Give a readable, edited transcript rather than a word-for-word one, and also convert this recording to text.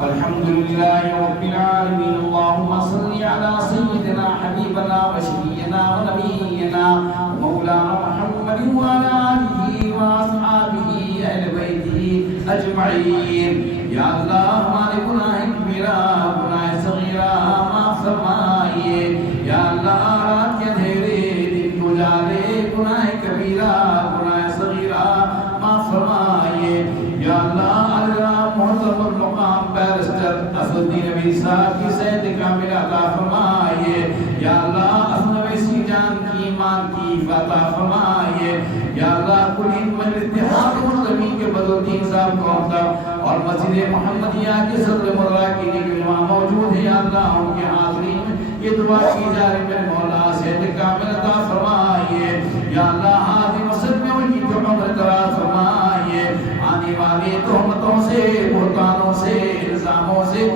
वल्हम्दुलिल्लाहि रब्बिल आलमीन। अल्लाहुम्मा सल्लि अला सय्यिदिना हबीबना व शफीना व नबियना मौलाना मुहम्मदिन व अला आलिहि व अस्हाबिही अहले बैतिही अजमईन। या अल्लाह हमारे गुनाह कबीरा गुनाह सगीरा माफ फरमाइए। या अल्लाह रात के अंधेरे दिन गुजारे गुनाह कबीरा गुनाह सगीरा माफ फरमाइए। या अल्लाह मोहतरम मकाम बैरिस्टर असदुद्दीन नबी साहब की सेहत कामिल अता फरमाइए। या अल्लाह असनवैसी जान की ईमान की हिफाजत फरमाइए। या अल्लाह कुल हिम्मत इत्तेहाद मुस्लिमीन के बदरुद्दीन साहब को और मस्जिद मोहम्मदिया के सदर मुर्रा की जो मौजूद है, या अल्लाह उनके हाजिरी में ये दुआ की जा रही है, मौला सेहत कामिल अता फरमाइए। या अल्लाह हाजिर मस्जिद में उनकी जो उम्र दराज फरमाइए। आने वाली तोहमतों से, बुहतानों से, इल्जामों से